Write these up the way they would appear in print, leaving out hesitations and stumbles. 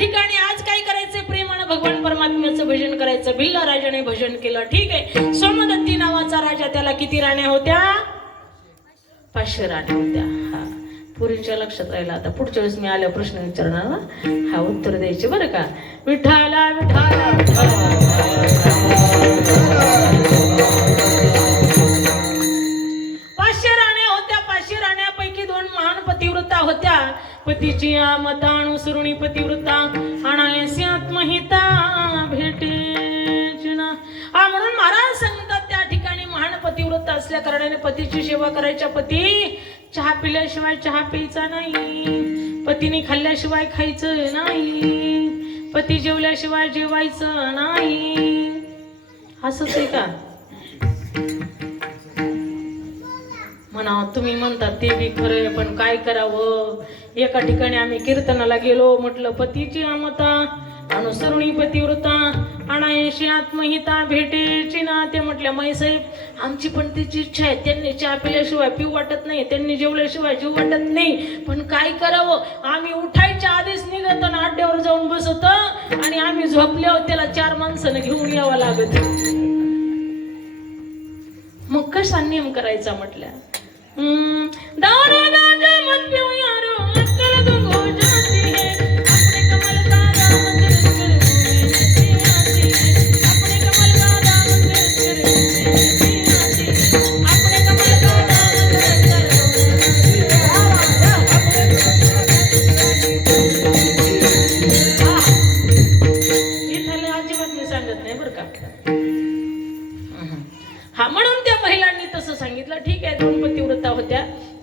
ठिकाणी आज काय करायचं, प्रेमानं भगवान परमात्म्याचं भजन करायचं. भिल्ल राजाने भजन केलं, ठीक आहे. सोमदत्ती नावाचा राजा, त्याला किती राण्या होत्या? 500 राण्या होत्या. हा, पुरींच्या लक्षात राहिला. आता पुढच्या वेळेस मी आल्यावर प्रश्न विचारणार ना, हा उत्तर द्यायचे बरं का. विठाला विठाला 500 राण्या होत्या. 500 राण्यापैकी 2 महान पतिव्रता होत्या. पतीची मता अनुसरुणी पतिव्रता अनायसी आत्महिता भेटे ना. म्हणून महाराज सांगतात त्या ठिकाणी महान पतिव्रता असल्या कारणाने पतीची सेवा करायच्या. पती चहा पिल्याशिवाय चहा प्यायचा नाही, पतीने खाल्ल्याशिवाय खायचं नाही, पती जेवल्याशिवाय जेवायचं नाही. असंच आहे का? म्हणा तुम्ही म्हणतात ते बी खरंय, पण काय करावं. एका ठिकाणी आम्ही कीर्तनाला गेलो, म्हटलं पतीची आमता अनुसरुणी पतिव्रता अनायशी आत्महिता भेटेची ना. ते म्हटल्या माईसाहेब आमची पण त्याची इच्छा आहे, त्यांनी चहा पिल्याशिवाय पिऊ वाटत नाही, त्यांनी जेवल्याशिवाय जीव वाटत नाही, पण काय करावं. आम्ही उठायच्या आधीच निघत आणि आड्यावर जाऊन बसत आणि आम्ही झोपल्यावर त्याला 4 माणसानं घेऊन यावं लागत. मग कसा नियम करायचा म्हटल्या.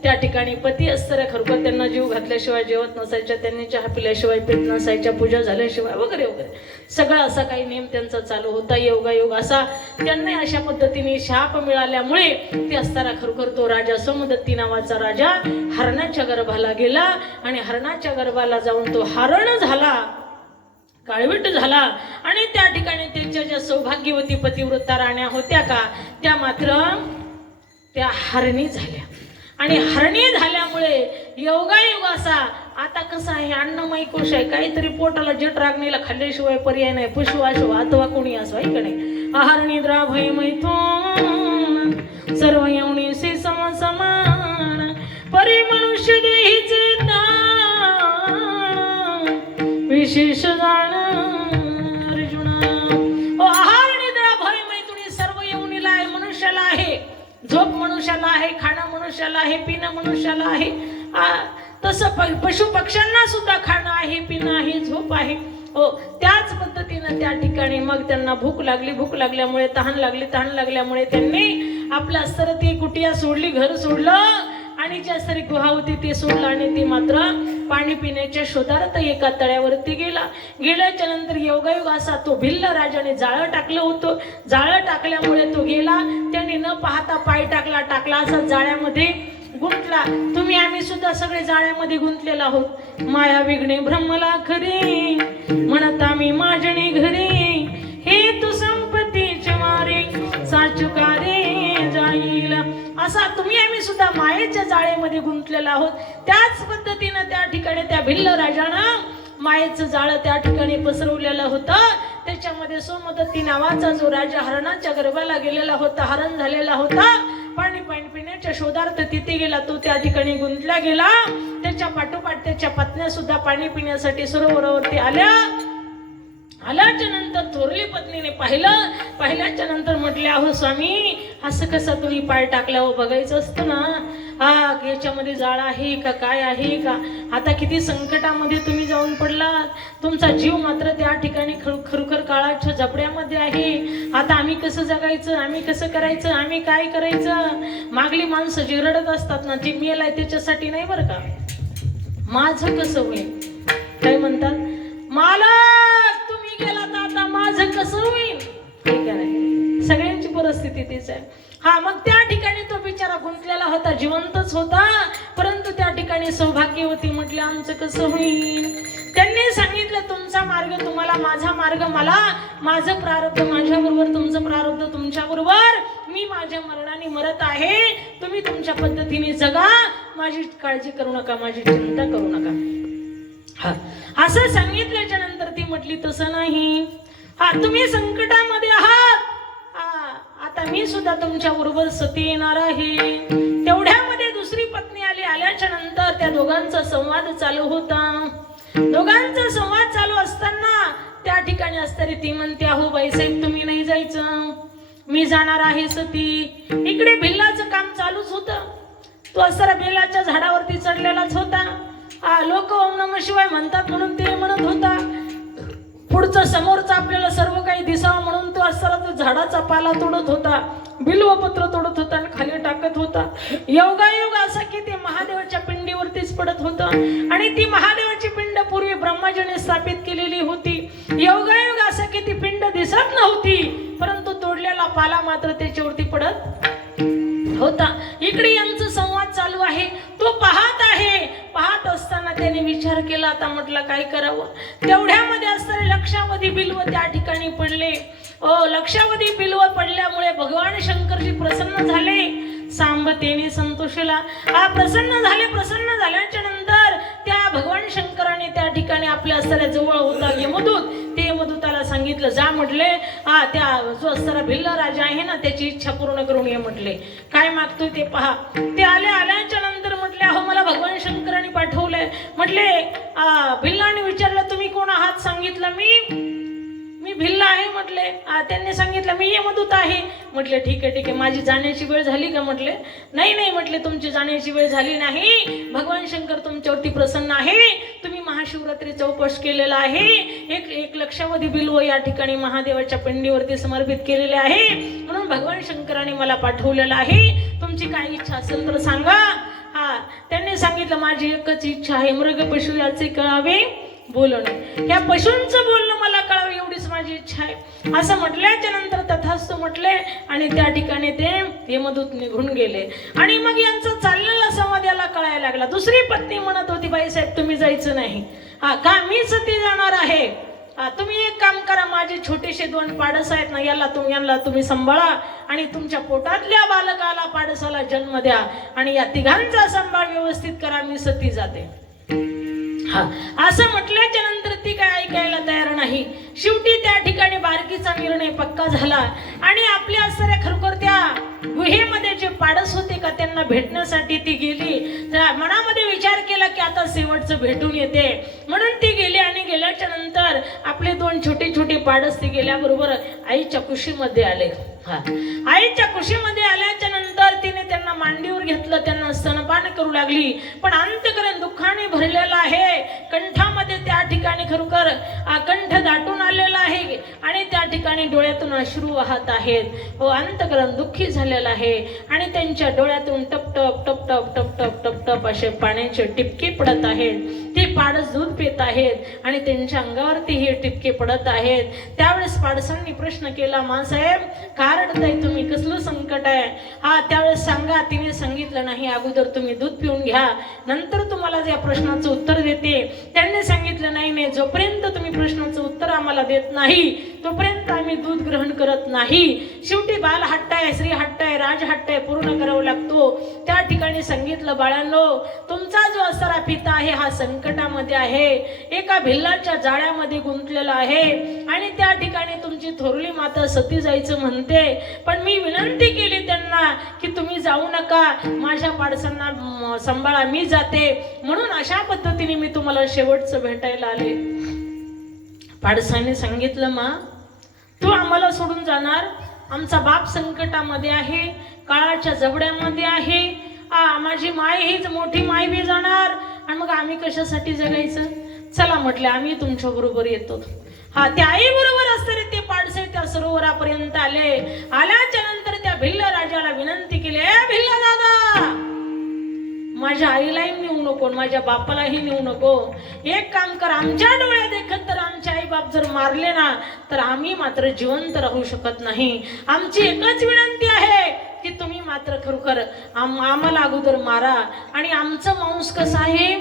त्या ठिकाणी पती असताना खरोखर त्यांना जीव घातल्याशिवाय जेवत नसायच्या, त्यांनी चहा पिल्याशिवाय पीत नसायच्या, पूजा झाल्याशिवाय वगैरे वगैरे सगळा असा काही नियम त्यांचा चालू होता. योगायोग असा त्यांना अशा पद्धतीने शाप मिळाल्यामुळे ते असताना खरोखर तो राजा सोमदत्ती नावाचा राजा हरणाच्या गर्भाला गेला आणि हरणाच्या गर्भाला जाऊन तो हरण झाला, काळवीट झाला. आणि त्या ठिकाणी त्यांच्या ज्या सौभाग्यवती पतिव्रता राण्या होत्या का, त्या मात्र त्या हरणी झाल्या. आणि हरणी झाल्यामुळे योगायोग असा, आता कसं आहे अन्नमय कोश आहे, काहीतरी पोटाला जट रागणीला खाल्ल्याशिवाय पर्याय नाही, पशु असो अथवा कोणी असो, आहे का नाही. हरणी द्राभय मैथून सर्व यवनीशी समान परी मनुष्य देहीचे विशेष जाण अर्जुना. हरणी द्राभय मैथुनी सर्व यवनीला आहे, मनुष्याला आहे, झोप मनुष्याला आहे, खाणं मनुष्याला आहे, पिणं मनुष्याला आहे. तसं पशु पक्ष्यांना सुद्धा खाणं आहे, पिणं आहे, झोप आहे. हो, त्याच पद्धतीनं त्या ठिकाणी मग त्यांना भूक लागली, भूक लागल्यामुळे तहान लागली, तहान लागल्यामुळे त्यांनी आपल्या सरती कुटिया सोडली, घर सोडलं आणि ज्या सरी गुहा होती ते सोडलं आणि ते मात्र पाणी पिण्याच्या शोधार्थ एका तळ्यावरती गेल्याच्या नंतर योगायोग असा तो भिल्ल राजाने जाळं टाकलं होतं. जाळं टाकल्यामुळे तो गेला, त्याने न पाहता पाय टाकला असा जाळ्यामध्ये गुंतला. तुम्ही आम्ही सुद्धा सगळे जाळ्यामध्ये गुंतलेला आहोत. माया विघ्ने ब्रह्मला खरी म्हणत आम्ही माझणे घरी, हे तू संपत्तीचे मारे साचुकारे जाईल. असा तुम्ही आम्ही सुद्धा मायेच्या जाळेमध्ये गुंतलेला आहोत. त्याच पद्धतीनं त्या ठिकाणी त्या भिल्ल राजानं मायेचं जाळं त्या ठिकाणी पसरवलेलं होतं. त्याच्यामध्ये सोमदत्ती नावाचा जो राजा हरणाच्या गर्भाला गेलेला होता, हरण झालेला होता, पाणी पिण्याच्या शोधार्थ तिथे गेला, तो त्या ठिकाणी गुंतला गेला. त्याच्या पाठोपाठ त्याच्या पत्न्या सुद्धा पाणी पिण्यासाठी सरोवरावरती आल्याच्या नंतर थोरली पत्नीने पाहिल्याच्या नंतर म्हटले, अहो स्वामी असं कसं तुम्ही पाय टाकल्यावर बघायचं असतं ना, याच्यामध्ये जाळ आहे का, काय आहे का. आता किती संकटामध्ये तुम्ही जाऊन पडला, तुमचा जीव मात्र त्या ठिकाणी खरोखर काळाच्या झपड्यामध्ये आहे. आता आम्ही कसं जगायचं, आम्ही कसं करायचं, आम्ही काय करायचं. मागली माणसं जी रडत असतात ना, ती मेलाय त्याच्यासाठी नाही बरं का. माझं कसं होईल, काय म्हणतात, मालक तुम्ही गेला तर आता माझं कसं होईल. ठीक आहे, सगळ्यांची परिस्थिती तीच आहे. मग त्या ठिकाणी तो बिचारा गुंतलेला होता, जिवंतच होता, परंतु त्या ठिकाणी सौभाग्यवती म्हटले आमचं कसं होईल. त्यांनी सांगितलं तुमचा मार्ग तुम्हाला, माझा मार्ग मला, माझं प्रारब्ध माझ्याबरोबर, तुमचं प्रारब्ध तुमच्याबरोबर, मी माझ्या मरणाने मरत आहे, तुम्ही तुमच्या पद्धतीने जगा, माझी काळजी करू नका, माझी चिंता करू नका. असं सांगितल्याच्या नंतर ती म्हटली तसं नाही, हा तुम्ही संकटामध्ये आहात, आता मी सुद्धा तुमच्या बरोबर सती येणार आहे. तेवढ्यामध्ये दुसरी पत्नी आली. आल्याच्या नंतर त्या दोघांचा संवाद चालू होता. दोघांचा संवाद चालू असताना त्या ठिकाणी असताना ती म्हणते, अहो बाईसाहेब तुम्ही नाही जायचं, मी जाणार आहे सती. इकडे भिल्लाचं काम चालूच होतं. तो असताना बेलाच्या झाडावरती चढलेलाच होता. लोक ओम नमः शिवाय म्हणतात म्हणून ते म्हणत होता. पुढचं समोरचं आपल्याला सर्व काही दिसावं म्हणून तो असताना तो झाडाचा पाला तोडत होता, बिल्वपत्र तोडत होता आणि खाली टाकत होता. योगायोग असा की ते महादेवाच्या पिंडीवरतीच पडत होतं आणि ती महादेवाची पिंड पूर्वी ब्रह्माजीने स्थापित केलेली होती. योगायोग असा की ती पिंड दिसत नव्हती, परंतु तोडलेला पाला मात्र त्याच्यावरती पडत होता. इकडे यांचा संवाद चालू आहे. तो पाहत आहे. पाहत असताना त्याने विचार केला, आता म्हटलं काय करावं. तेवढ्यामध्ये असणारे लक्षावधी बिल्व त्या ठिकाणी पडले. लक्षावधी बिल्व पडल्यामुळे भगवान शंकरजी प्रसन्न झाले. सांबतेने संतोषला प्रसन्न झाले. प्रसन्न झाल्याच्या नंतर त्या भगवान शंकराने त्या ठिकाणी आपल्या असणाऱ्या जवळ होता यमदूत, ते यमदूताला सांगितलं, जा म्हटले त्या जो असणारा भिल्ल राजा आहे ना त्याची इच्छा पूर्ण करून ये म्हटले. काय मागतोय ते पहा. ते आल्याच्या नंतर म्हटले, अहो मला भगवान शंकराने पाठवलंय. म्हटले भिल्लाने विचारलं, तुम्ही कोण आहात. सांगितलं मी भिल्ला आहे म्हटले. त्यांनी सांगितलं मी यमदूत आहे. म्हटले ठीक आहे माझी जाण्याची वेळ झाली का. म्हटले नाही म्हटले तुमची जाण्याची वेळ झाली नाही. भगवान शंकर तुमच्यावरती प्रसन्न आहे. तुम्ही महाशिवरात्रीचा उपवास केलेला आहे. एक लक्षावधी बिल्व या ठिकाणी महादेवाच्या पिंडीवरती समर्पित केलेले आहे, म्हणून भगवान शंकराने मला पाठवलेलं आहे. तुमची काय इच्छा असेल तर सांगा. त्यांनी सांगितलं माझी एकच इच्छा आहे, मृग पशु याचे कळावे बोलणं. या पशूंचं बोलणं मला कळावं एवढीच माझी इच्छा आहे. असं म्हटल्याच्या नंतर तथास्तु म्हटले आणि त्या ठिकाणी ते यमदूत निघून गेले. आणि मग यांचा चाललेला संवाद याला कळायला लागला. दुसरी पत्नी म्हणत होती, बाईसाहेब तुम्ही जायचं नाही. का मी सती जाणार आहे. तुम्ही एक काम करा, माझे छोटेसे 2 पाडस आहेत ना, यांना तुम्ही सांभाळा आणि तुमच्या पोटातल्या बालकाला पाडसाला जन्म द्या आणि या तिघांचा सांभाळ व्यवस्थित करा, मी सती जाते. असं म्हटल्याच्या नंतर ती काय ऐकायला तयार नाही. शेवटी त्या ठिकाणी बारकीचा निर्णय पक्का झाला आणि आपल्या असणाऱ्या खरोखर त्या गुहेमध्ये जे पाडस होते का त्यांना भेटण्यासाठी ती गेली. मनामध्ये विचार केला की आता शेवटचं भेटून येते, म्हणून ती गेली. आणि गेल्याच्या नंतर आपले 2 छोटे पाडस ती गेल्याबरोबर आईच्या कुशीमध्ये आले. आईच्या कुशीमध्ये आल्याच्या नंतर तिने त्यांना मांडीवर घेतलं, त्यांना स्तनपान करू लागली. पण अंतःकरण दुःखाने भरलेला आहे. कंठामध्ये त्या ठिकाणी खरोखर कंठ दाटून आलेला आहे आणि त्या ठिकाणी डोळ्यातून अश्रू वाहत आहेत. अंतःकरण दुःखी झालेलं आहे आणि त्यांच्या डोळ्यातून टप टप टप टप टप टप टप टप असे पाण्याचे टिपके पडत आहेत. ते पाडस दूध पित आहेत आणि त्यांच्या अंगावरती हे टिपके पडत आहेत. त्यावेळेस पाडसांनी प्रश्न केला, माँसाहेब का रडताय तुम्ही, कसलं संकट आहे. त्यावेळेस सांगा. तिने सांगितलं नाही, अगोदर तुम्ही दूध पिऊन घ्या, नंतर तुम्हाला या प्रश्नाचं उत्तर देते. त्यांनी सांगितलं नाही जोपर्यंत तुम्ही प्रश्नाचं उत्तर आम्हाला देत नाही तोपर्यंत आम्ही दूध ग्रहण करत नाही. शेवटी बाल हट्ट आहे, स्त्री हट्ट आहे, राज हट्ट आहे, पूर्ण करावा लागतो. त्या ठिकाणी सांगितलं, बाळांनो तुमचा जो असणारा पिता आहे हा संकटामध्ये आहे, एका भिल्लाच्या जाळ्यामध्ये गुंतलेला आहे आणि त्या ठिकाणी तुमची थोरली माता सती जायचं म्हणते. पण मी विनंती केली त्यांना की तुम्ही जाऊ नका, माझ्या पाडसांना सांभाळा, मी जाते. म्हणून अशा पद्धतीने मी तुम्हाला शेवटचं भेटायला आले. पाडसाने सांगितलं, मा तू आम्हाला सोडून जाणार, आमचा बाप संकटामध्ये आहे, काळाच्या जबड्यामध्ये आहे, माझी माय हीच मोठी माय बी जाणार आणि मग आम्ही कशासाठी जगायचं. चला म्हटले आम्ही तुमच्या बरोबर येतो. त्या आई बरोबर असणारे ते पाडसे त्या सरोवरापर्यंत आले. आल्याच्या नंतर त्या भिल्ल राजाला विनंती केली, भिल्ल दादा माझ्या आईलाही नेऊ नको, माझ्या बापालाही नेऊ नको. एक काम कर, आमच्या डोळ्या देखत तर आमचे आई बाप जर मारले ना तर आम्ही मात्र जिवंत राहू शकत नाही. आमची एकच विनंती आहे की तुम्ही मात्र खरोखर आम्हाला अगोदर मारा. आणि आमचं मांस कसं आहे,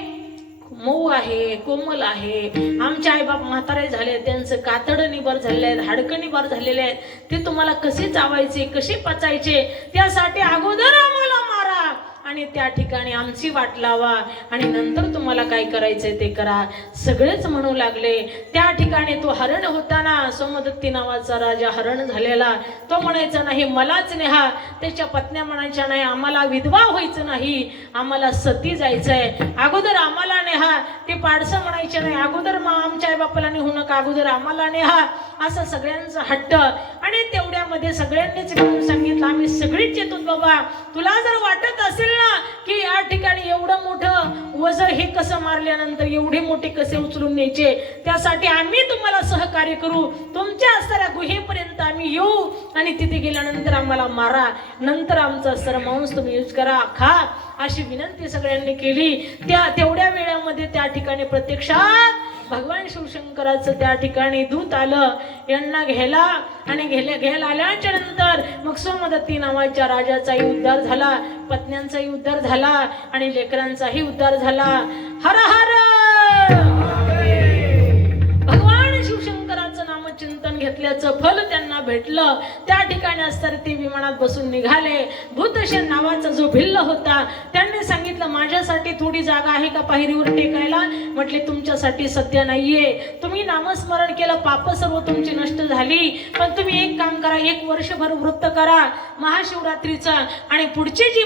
मऊ आहे, कोमल आहे. आमचे आई बाप म्हातारे झाले, त्यांचं कातड निबार झालेले आहेत, हाडकं निबार झालेले आहेत. ते तुम्हाला कसे चावायचे, कसे पचायचे, त्यासाठी अगोदर आम्हाला मारा आणि त्या ठिकाणी आमची वाट लावा आणि नंतर तुम्हाला काय करायचंय ते करा. सगळेच म्हणू लागले. त्या ठिकाणी तो हरण होता ना, सोमदत्ती नावाचा राजा हरण झालेला, तो म्हणायचा नाही मलाच नेहा. त्याच्या पत्न्या म्हणायच्या नाही आम्हाला विधवा व्हायचं नाही, आम्हाला सती जायचंय, अगोदर आम्हाला नेहा. ते पाडसं म्हणायचे नाही अगोदर आमच्या आई बापाला नेहू नका, अगोदर आम्हाला नेहा. असं सगळ्यांचा हट्ट. आणि तेवढ्यामध्ये सगळ्यांनीच मिळून सांगितलं आम्ही सगळीच येतो बाबा. तुला जर वाटत असेल ना की या ठिकाणी एवढं मोठं वज हे कसं मारल्यानंतर एवढे मोठे कसे उचलून न्यायचे, त्यासाठी आम्ही तुम्हाला सहकार्य करू. तुमच्या असणाऱ्या गुहेपर्यंत आम्ही येऊ आणि तिथे गेल्यानंतर आम्हाला मारा, नंतर आमचा सरमांस तुम्ही यूज करा, खा, अशी विनंती सगळ्यांनी केली. तेवढ्या वेळामध्ये त्या ठिकाणी प्रत्यक्षात भगवान शिवशंकराचं त्या ठिकाणी दूत आलं यांना घ्यायला. आणि घ्यायला आल्याच्या नंतर मग सोमदत्ती नावाच्या राजाचाही उद्धार झाला, पत्न्यांचाही उद्धार झाला आणि लेकरांचाही उद्धार झाला. हर हर भगवान शिवशंकराचं नामचिंतन घेतल्याचं फल त्यांना भेटलं. त्या ठिकाणी असताना ते विमानात बसून निघाले. भूतशेन नावाचा जो भिल्ल होता त्यांनी सांगितलं माझ्यासाठी थोडी जागा आहे का पायरीवर टेकायला. म्हटले तुमच्यासाठी सध्या नाहीये, तुम्ही नामस्मरण केलं पाप सर्व तुमची नष्ट झाली. पण तुम्ही एक काम करा, 1 वर्षभर व्रत करा महाशिवरात्रीचा आणि पुढची जी